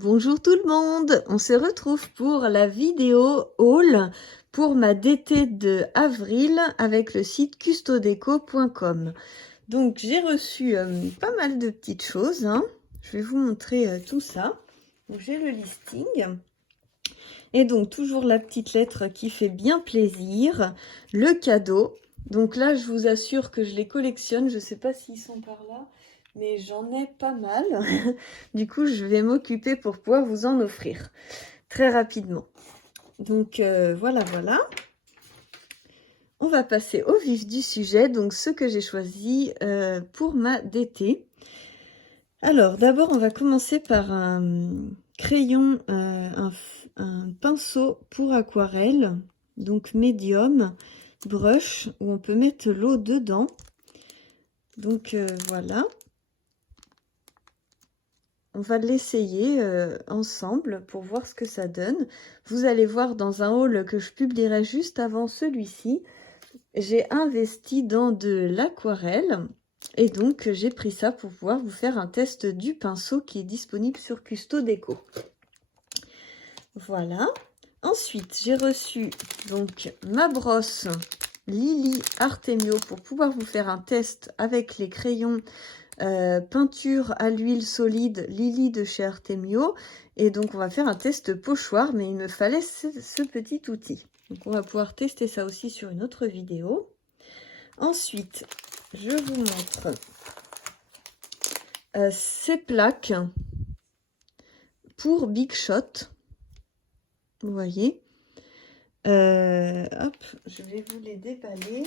Bonjour tout le monde, on se retrouve pour la vidéo haul pour ma DT de avril avec le site custodeco.com. Donc j'ai reçu pas mal de petites choses, hein. Je vais vous montrer tout ça. Donc j'ai le listing et donc toujours la petite lettre qui fait bien plaisir, le cadeau. Donc là je vous assure que je les collectionne, je ne sais pas s'ils sont par là. Mais j'en ai pas mal. Du coup, je vais m'occuper pour pouvoir vous en offrir très rapidement. Donc, voilà. On va passer au vif du sujet. Donc, ce que j'ai choisi pour ma DT. Alors, d'abord, on va commencer par un crayon, un pinceau pour aquarelle. Donc, médium, brush, où on peut mettre l'eau dedans. Donc, voilà. On va l'essayer ensemble pour voir ce que ça donne. Vous allez voir dans un haul que je publierai juste avant celui-ci. J'ai investi dans de l'aquarelle et donc j'ai pris ça pour pouvoir vous faire un test du pinceau qui est disponible sur Custodeco. Voilà. Ensuite, j'ai reçu donc ma brosse Lily Artemio pour pouvoir vous faire un test avec les crayons peinture à l'huile solide Lily de chez Artemio. Et donc on va faire un test pochoir, mais il me fallait ce petit outil. Donc on va pouvoir tester ça aussi sur une autre vidéo. Ensuite, je vous montre ces plaques pour Big Shot. Vous voyez. Hop, je vais vous les déballer.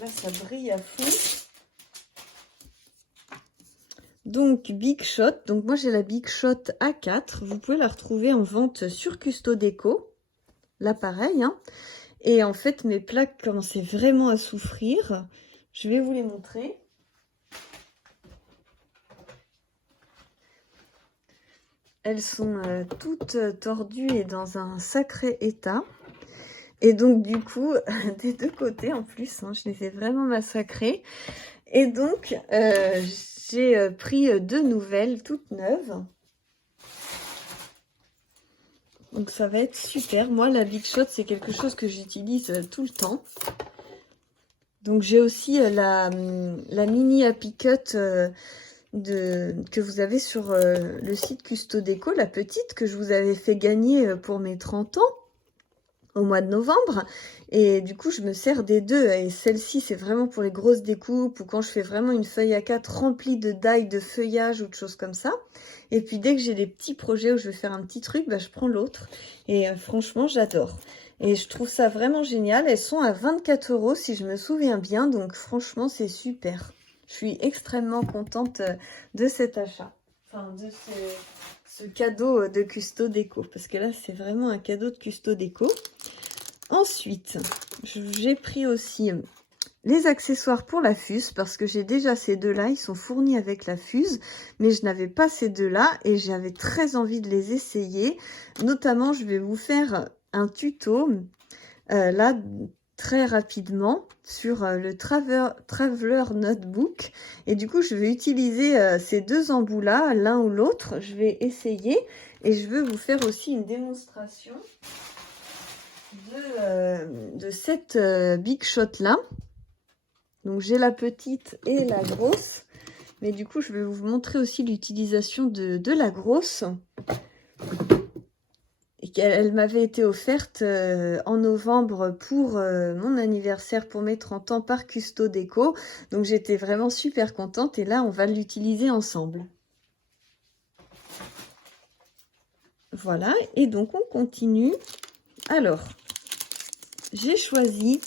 Là, ça brille à fond. Donc, Big Shot. Donc, moi, j'ai la Big Shot A4. Vous pouvez la retrouver en vente sur Custodeco. Là, pareil, hein. Et en fait, mes plaques commençaient vraiment à souffrir. Je vais vous les montrer. Elles sont toutes tordues et dans un sacré état. Et donc, du coup, des deux côtés en plus, hein, je les ai vraiment massacrées. Et donc, j'ai pris deux nouvelles, toutes neuves. Donc, ça va être super. Moi, la Big Shot, c'est quelque chose que j'utilise tout le temps. Donc, j'ai aussi la mini Happy Cut que vous avez sur le site Custodeco, la petite que je vous avais fait gagner pour mes 30 ans. Au mois de novembre, et du coup je me sers des deux, et celle-ci c'est vraiment pour les grosses découpes ou quand je fais vraiment une feuille A4 remplie de die, de feuillage ou de choses comme ça. Et puis dès que j'ai des petits projets où je vais faire un petit truc, bah, je prends l'autre et franchement j'adore et je trouve ça vraiment génial. Elles sont à 24 € si je me souviens bien, donc franchement c'est super. Je suis extrêmement contente de cet achat, enfin de ce cadeau de Custodeco, parce que là c'est vraiment un cadeau de Custodeco. Ensuite, j'ai pris aussi les accessoires pour la fuse, parce que j'ai déjà ces deux-là, ils sont fournis avec la fuse, mais je n'avais pas ces deux-là et j'avais très envie de les essayer. Notamment, je vais vous faire un tuto là très rapidement sur le Traveler Notebook. Et du coup, je vais utiliser ces deux embouts-là, l'un ou l'autre. Je vais essayer et je veux vous faire aussi une démonstration de cette Big Shot là. Donc j'ai la petite et la grosse, mais du coup je vais vous montrer aussi l'utilisation de la grosse, et qu'elle m'avait été offerte en novembre pour mon anniversaire, pour mes 30 ans, par Custodeco. Donc j'étais vraiment super contente et là on va l'utiliser ensemble. Voilà, et donc on continue. Alors, j'ai choisi,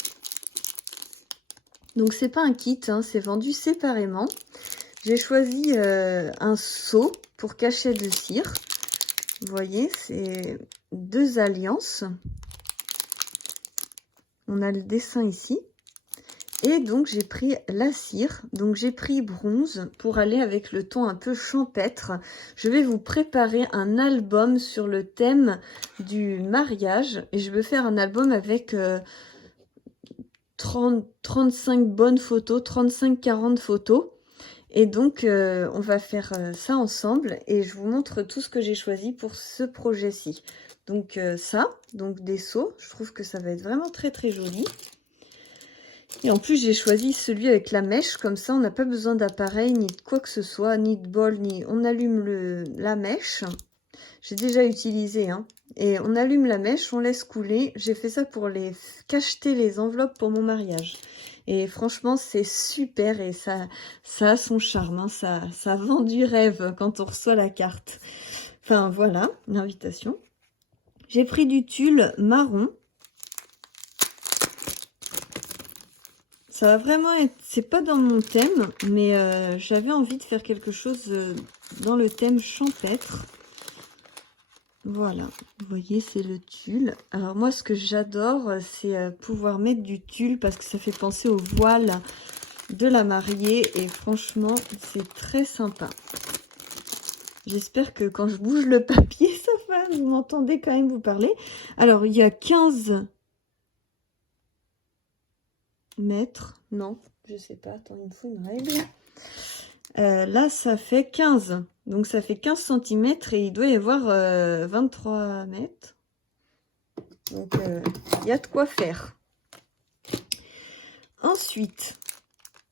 donc c'est pas un kit, hein, c'est vendu séparément. J'ai choisi un seau pour cachet de cire. Vous voyez, c'est deux alliances. On a le dessin ici. Et donc j'ai pris la cire, donc j'ai pris bronze pour aller avec le ton un peu champêtre. Je vais vous préparer un album sur le thème du mariage, et je veux faire un album avec 35 bonnes photos, 35-40 photos. Et donc, on va faire ça ensemble et je vous montre tout ce que j'ai choisi pour ce projet-ci. Donc ça, donc des seaux, je trouve que ça va être vraiment très très joli. Et en plus, j'ai choisi celui avec la mèche, comme ça on n'a pas besoin d'appareil, ni de quoi que ce soit, ni de bol, ni... On allume la mèche. J'ai déjà utilisé, hein. Et on allume la mèche, on laisse couler. J'ai fait ça pour cacheter les enveloppes pour mon mariage. Et franchement, c'est super et ça a son charme, hein. Ça vend du rêve quand on reçoit la carte. Enfin, voilà, l'invitation. J'ai pris du tulle marron. Ça va vraiment être... C'est pas dans mon thème, mais j'avais envie de faire quelque chose dans le thème champêtre. Voilà, vous voyez, c'est le tulle. Alors moi, ce que j'adore, c'est pouvoir mettre du tulle parce que ça fait penser au voile de la mariée. Et franchement, c'est très sympa. J'espère que quand je bouge le papier, ça va, vous m'entendez quand même vous parler. Alors, il y a 15 mètres. Non, je sais pas. Attends, il me faut une règle. Là, ça fait 15. Donc, ça fait 15 cm et il doit y avoir 23 mètres. Donc, il y a de quoi faire. Ensuite,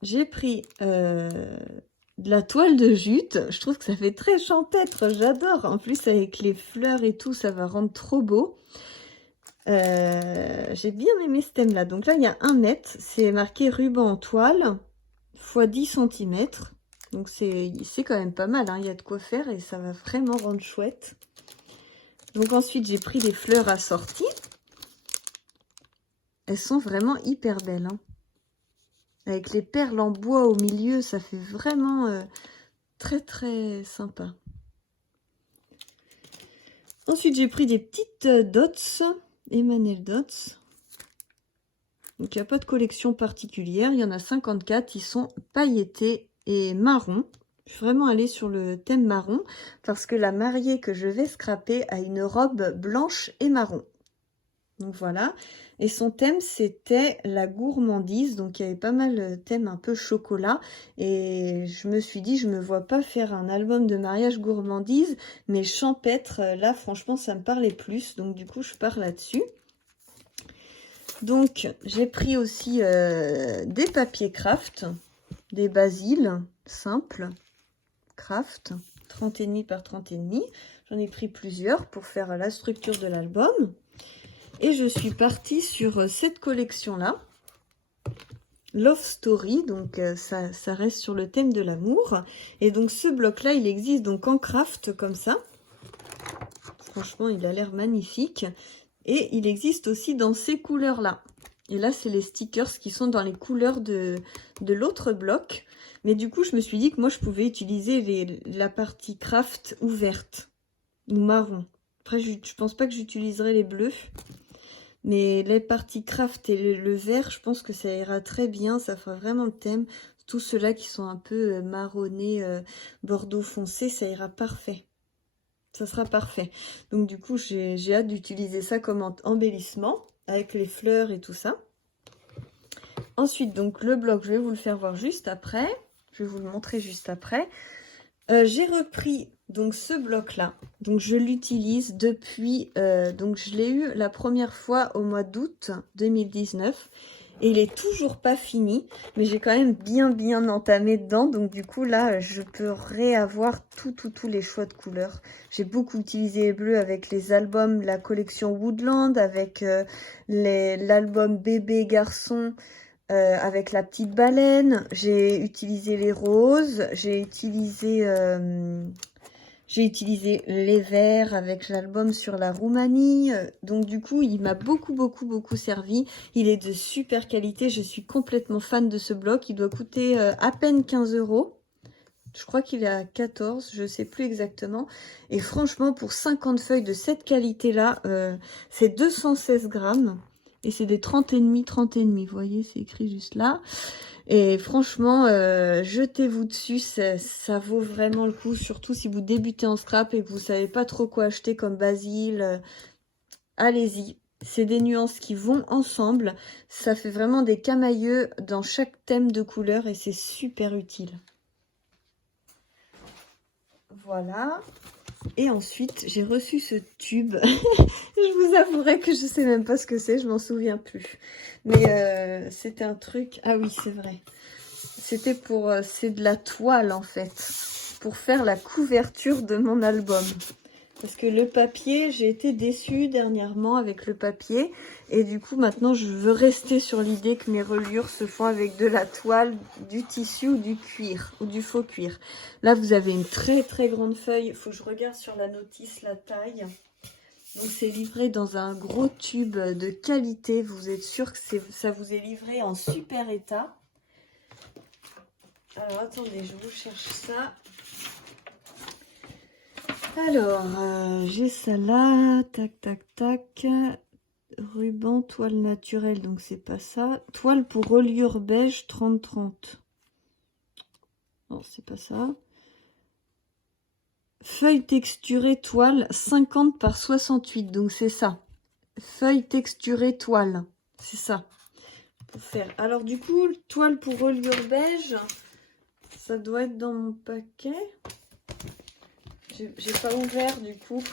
j'ai pris de la toile de jute. Je trouve que ça fait très champêtre. J'adore. En plus, avec les fleurs et tout, ça va rendre trop beau. J'ai bien aimé ce thème-là. Donc là, il y a 1 mètre. C'est marqué ruban en toile x 10 cm. Donc c'est quand même pas mal, hein. Il y a de quoi faire et ça va vraiment rendre chouette. Donc ensuite, j'ai pris des fleurs assorties. Elles sont vraiment hyper belles, hein. Avec les perles en bois au milieu, ça fait vraiment très très sympa. Ensuite, j'ai pris des petites dots, Emmanuel Dots. Donc, il n'y a pas de collection particulière. Il y en a 54. Ils sont pailletés et marron. Je suis vraiment allée sur le thème marron parce que la mariée que je vais scraper a une robe blanche et marron. Donc voilà. Et son thème, c'était la gourmandise. Donc il y avait pas mal de thèmes un peu chocolat. Et je me suis dit, je me vois pas faire un album de mariage gourmandise. Mais champêtre, là, franchement, ça me parlait plus. Donc du coup, je pars là-dessus. Donc, j'ai pris aussi des papiers craft, des basiles simples, craft, 30,5 par 30,5. J'en ai pris plusieurs pour faire la structure de l'album. Et je suis partie sur cette collection-là, Love Story, donc ça reste sur le thème de l'amour. Et donc ce bloc-là, il existe donc en craft comme ça. Franchement, il a l'air magnifique. Et il existe aussi dans ces couleurs-là. Et là, c'est les stickers qui sont dans les couleurs de l'autre bloc. Mais du coup, je me suis dit que moi, je pouvais utiliser la partie craft ouverte ou marron. Après, je pense pas que j'utiliserai les bleus. Mais les parties craft et le vert, je pense que ça ira très bien. Ça fera vraiment le thème. Tous ceux-là qui sont un peu marronnés, bordeaux foncé, ça ira parfait. Ça sera parfait. Donc du coup, j'ai hâte d'utiliser ça comme embellissement avec les fleurs et tout ça. Ensuite, donc le bloc, je vais vous le faire voir juste après. Je vais vous le montrer juste après. J'ai repris donc ce bloc-là. Donc je l'utilise depuis... donc je l'ai eu la première fois au mois d'août 2019. Et il est toujours pas fini, mais j'ai quand même bien entamé dedans. Donc du coup là, je peux réavoir tous les choix de couleurs. J'ai beaucoup utilisé les bleus avec les albums, la collection Woodland, avec l'album bébé garçon, avec la petite baleine. J'ai utilisé les roses, j'ai utilisé les verts avec l'album sur la Roumanie. Donc du coup, il m'a beaucoup servi. Il est de super qualité. Je suis complètement fan de ce bloc. Il doit coûter à peine 15 €. Je crois qu'il est à 14, je sais plus exactement. Et franchement, pour 50 feuilles de cette qualité-là, c'est 216 grammes. Et c'est des 30,5. Vous voyez, c'est écrit juste là. Et franchement, jetez-vous dessus, ça vaut vraiment le coup, surtout si vous débutez en scrap et que vous savez pas trop quoi acheter comme basil. Allez-y, c'est des nuances qui vont ensemble. Ça fait vraiment des camailleux dans chaque thème de couleur et c'est super utile. Voilà. Et ensuite, j'ai reçu ce tube. Je vous avouerai que je sais même pas ce que c'est, je m'en souviens plus. Mais c'était un truc... Ah oui, c'est vrai. C'était pour... c'est de la toile, en fait. Pour faire la couverture de mon album. Parce que le papier, j'ai été déçue dernièrement avec le papier. Et du coup, maintenant, je veux rester sur l'idée que mes reliures se font avec de la toile, du tissu ou du cuir, ou du faux cuir. Là, vous avez une très très grande feuille. Il faut que je regarde sur la notice la taille. Donc, c'est livré dans un gros tube de qualité. Vous êtes sûr que ça vous est livré en super état. Alors, attendez, je vous cherche ça. Alors, j'ai ça là, tac, tac, tac, ruban, toile naturelle, donc c'est pas ça. Toile pour reliure beige 30-30. Non, c'est pas ça. Feuille texturée toile 50 par 68, donc c'est ça. Feuille texturée toile, c'est ça. Pour faire. Alors du coup, toile pour reliure beige, ça doit être dans mon paquet. J'ai pas ouvert du coup.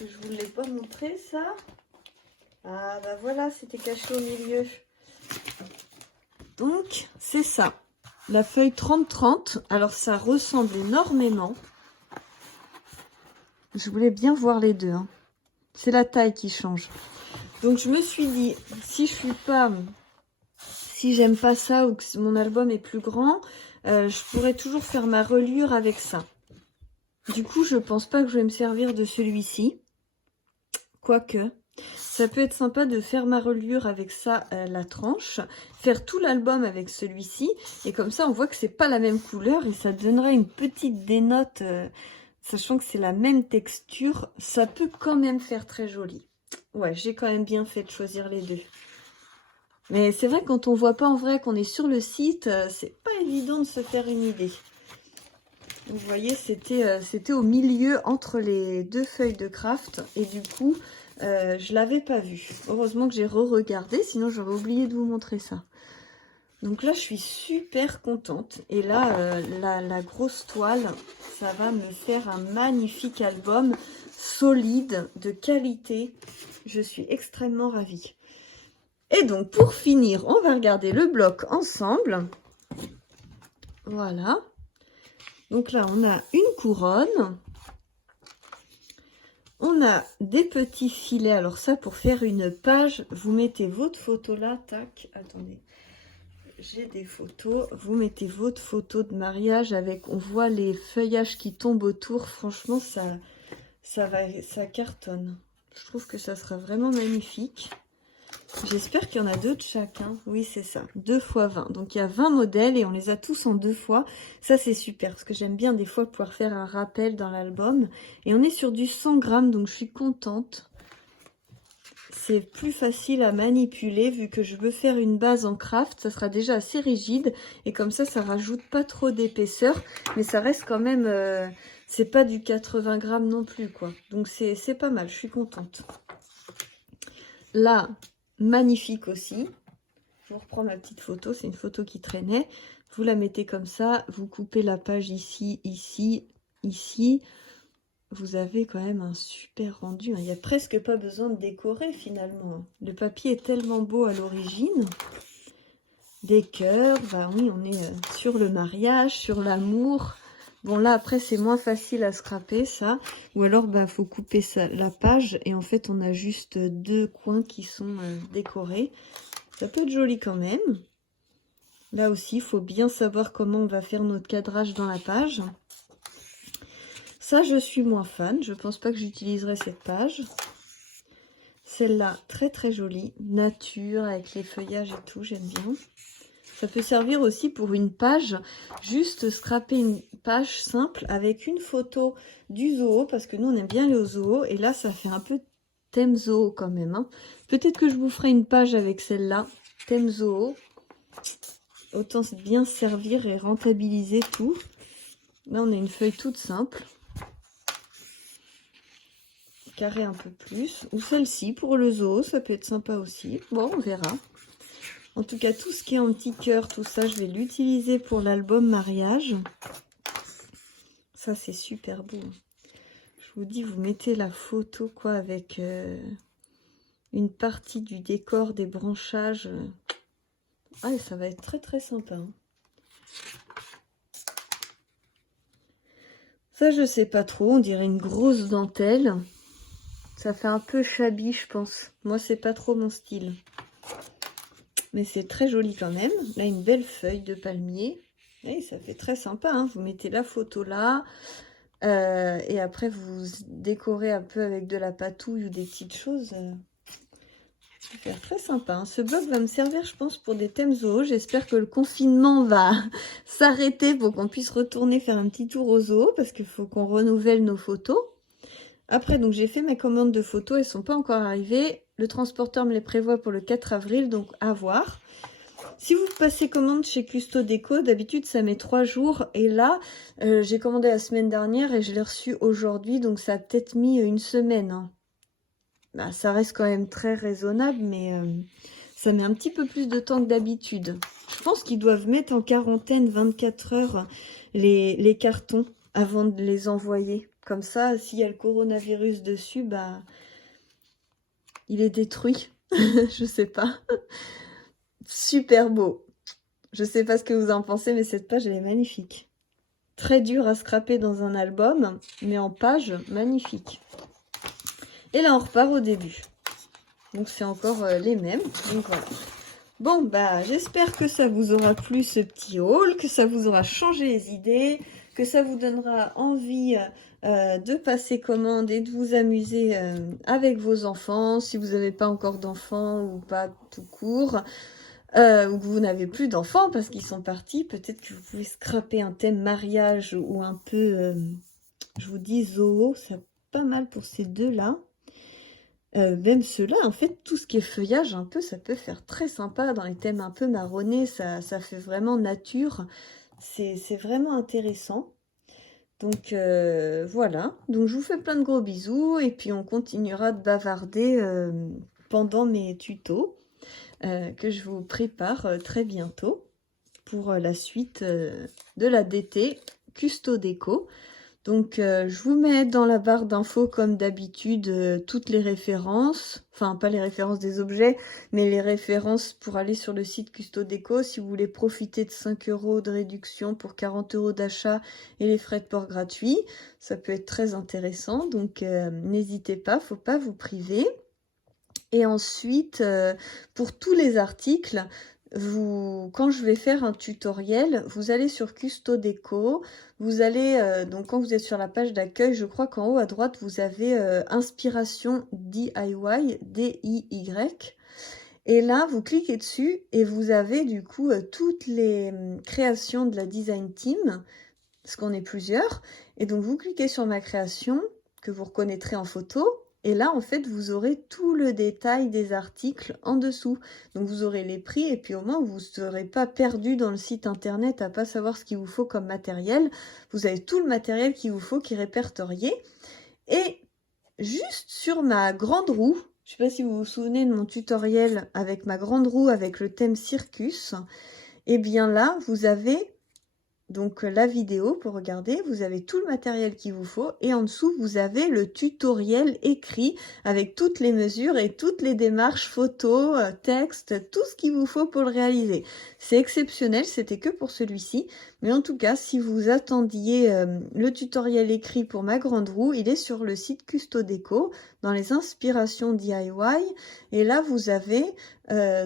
Je vous l'ai pas montré ça. Ah bah voilà, c'était caché au milieu. Donc c'est ça. La feuille 30-30. Alors ça ressemble énormément. Je voulais bien voir les deux. Hein. C'est la taille qui change. Donc je me suis dit, si j'aime pas ça ou que mon album est plus grand, je pourrais toujours faire ma reliure avec ça. Du coup, je pense pas que je vais me servir de celui-ci. Quoique, ça peut être sympa de faire ma reliure avec ça, la tranche, faire tout l'album avec celui-ci, et comme ça on voit que c'est pas la même couleur et ça donnerait une petite dénote, sachant que c'est la même texture, ça peut quand même faire très joli. Ouais, j'ai quand même bien fait de choisir les deux. Mais c'est vrai, quand on voit pas en vrai, qu'on est sur le site, c'est pas évident de se faire une idée. Vous voyez, c'était au milieu entre les deux feuilles de craft, et du coup, je l'avais pas vu. Heureusement que j'ai re-regardé, sinon j'aurais oublié de vous montrer ça. Donc là, je suis super contente. Et là, la grosse toile, ça va me faire un magnifique album solide, de qualité. Je suis extrêmement ravie. Et donc, pour finir, on va regarder le bloc ensemble. Voilà. Donc là, on a une couronne. On a des petits filets. Alors ça, pour faire une page, vous mettez votre photo là. Tac, attendez. J'ai des photos. Vous mettez votre photo de mariage avec... On voit les feuillages qui tombent autour. Franchement, ça cartonne. Je trouve que ça sera vraiment magnifique. J'espère qu'il y en a deux de chacun. Oui, c'est ça. 2 x 20. Donc, il y a 20 modèles et on les a tous en 2 fois. Ça, c'est super parce que j'aime bien des fois pouvoir faire un rappel dans l'album. Et on est sur du 100 grammes, donc je suis contente. C'est plus facile à manipuler vu que je veux faire une base en craft. Ça sera déjà assez rigide et comme ça rajoute pas trop d'épaisseur. Mais ça reste quand même... c'est pas du 80 grammes non plus, quoi. Donc, c'est pas mal. Je suis contente. Là... Magnifique aussi. Je vous reprends ma petite photo. C'est une photo qui traînait. Vous la mettez comme ça. Vous coupez la page ici, ici, ici. Vous avez quand même un super rendu. Il n'y a presque pas besoin de décorer finalement. Le papier est tellement beau à l'origine. Des cœurs. Bah oui, on est sur le mariage, sur l'amour. Bon, là, après, c'est moins facile à scraper, ça. Ou alors, bah, faut couper la page. Et en fait, on a juste 2 coins qui sont décorés. Ça peut être joli quand même. Là aussi, il faut bien savoir comment on va faire notre cadrage dans la page. Ça, je suis moins fan. Je pense pas que j'utiliserai cette page. Celle-là, très très jolie. Nature, avec les feuillages et tout, j'aime bien. Ça peut servir aussi pour une page, juste scraper une page simple avec une photo du zoo, parce que nous on aime bien aller au zoo, et là ça fait un peu thème zoo quand même. Hein. Peut-être que je vous ferai une page avec celle-là, thème zoo. Autant bien servir et rentabiliser tout. Là on a une feuille toute simple. Carré un peu plus. Ou celle-ci pour le zoo, ça peut être sympa aussi. Bon, on verra. En tout cas, tout ce qui est en petit cœur, tout ça, je vais l'utiliser pour l'album mariage. Ça, c'est super beau. Je vous dis, vous mettez la photo, quoi, avec une partie du décor, des branchages. Ah, et ça va être très, très sympa. Hein. Ça, je sais pas trop. On dirait une grosse dentelle. Ça fait un peu shabby, je pense. Moi, c'est pas trop mon style. Mais c'est très joli quand même. Là, une belle feuille de palmier. Et ça fait très sympa. Hein. Vous mettez la photo là. Et après, vous décorez un peu avec de la patouille ou des petites choses. Ça va faire très sympa. Hein. Ce bloc va me servir, je pense, pour des thèmes zoos. J'espère que le confinement va s'arrêter pour qu'on puisse retourner faire un petit tour au zoo. Parce qu'il faut qu'on renouvelle nos photos. Après, donc j'ai fait mes commandes de photos, elles ne sont pas encore arrivées. Le transporteur me les prévoit pour le 4 avril, donc à voir. Si vous passez commande chez Custo Déco, d'habitude ça met 3 jours. Et là, j'ai commandé la semaine dernière et je l'ai reçu aujourd'hui, donc ça a peut-être mis une semaine. Hein. Bah, ça reste quand même très raisonnable, mais ça met un petit peu plus de temps que d'habitude. Je pense qu'ils doivent mettre en quarantaine 24 heures les cartons avant de les envoyer. Comme ça, s'il y a le coronavirus dessus, bah, il est détruit. Je sais pas. Super beau. Je sais pas ce que vous en pensez, mais cette page, elle est magnifique. Très dur à scraper dans un album, mais en page, magnifique. Et là, on repart au début. Donc, c'est encore les mêmes. Donc, voilà. Bon, bah, j'espère que ça vous aura plu, ce petit haul, que ça vous aura changé les idées, que ça vous donnera envie de passer commande et de vous amuser avec vos enfants, si vous n'avez pas encore d'enfants ou pas tout court, ou que vous n'avez plus d'enfants parce qu'ils sont partis, peut-être que vous pouvez scraper un thème mariage ou un peu, je vous dis, zoo, c'est pas mal pour ces deux-là. Même ceux-là, en fait, tout ce qui est feuillage, un peu, ça peut faire très sympa dans les thèmes un peu marronnés, ça fait vraiment nature, c'est vraiment intéressant. Donc voilà, donc je vous fais plein de gros bisous et puis on continuera de bavarder pendant mes tutos que je vous prépare très bientôt pour la suite de la DT Custo Déco. Donc je vous mets dans la barre d'infos comme d'habitude toutes les références, enfin pas les références des objets, mais les références pour aller sur le site Custo Déco si vous voulez profiter de 5 € de réduction pour 40 € d'achat et les frais de port gratuits. Ça peut être très intéressant, donc n'hésitez pas, faut pas vous priver. Et ensuite, pour tous les articles, quand je vais faire un tutoriel, vous allez sur Custo Déco, vous allez, donc quand vous êtes sur la page d'accueil, je crois qu'en haut à droite, vous avez Inspiration DIY, D-I-Y. Et là, vous cliquez dessus et vous avez du coup toutes les créations de la Design Team, parce qu'on est plusieurs. Et donc, vous cliquez sur ma création, que vous reconnaîtrez en photo. Et là, en fait, vous aurez tout le détail des articles en dessous. Donc, vous aurez les prix et puis au moins, vous ne serez pas perdu dans le site internet à pas savoir ce qu'il vous faut comme matériel. Vous avez tout le matériel qu'il vous faut qui est répertorié. Et juste sur ma grande roue, je ne sais pas si vous vous souvenez de mon tutoriel avec ma grande roue avec le thème circus, et bien là, vous avez donc la vidéo pour regarder, vous avez tout le matériel qu'il vous faut et en dessous vous avez le tutoriel écrit avec toutes les mesures et toutes les démarches photos, texte, tout ce qu'il vous faut pour le réaliser. C'est exceptionnel, c'était que pour celui-ci, mais en tout cas si vous attendiez le tutoriel écrit pour ma grande roue, il est sur le site Custo Déco dans les inspirations DIY et là vous avez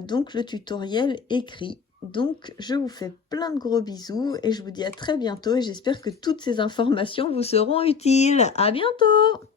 donc le tutoriel écrit. Donc, je vous fais plein de gros bisous et je vous dis à très bientôt et j'espère que toutes ces informations vous seront utiles. À bientôt!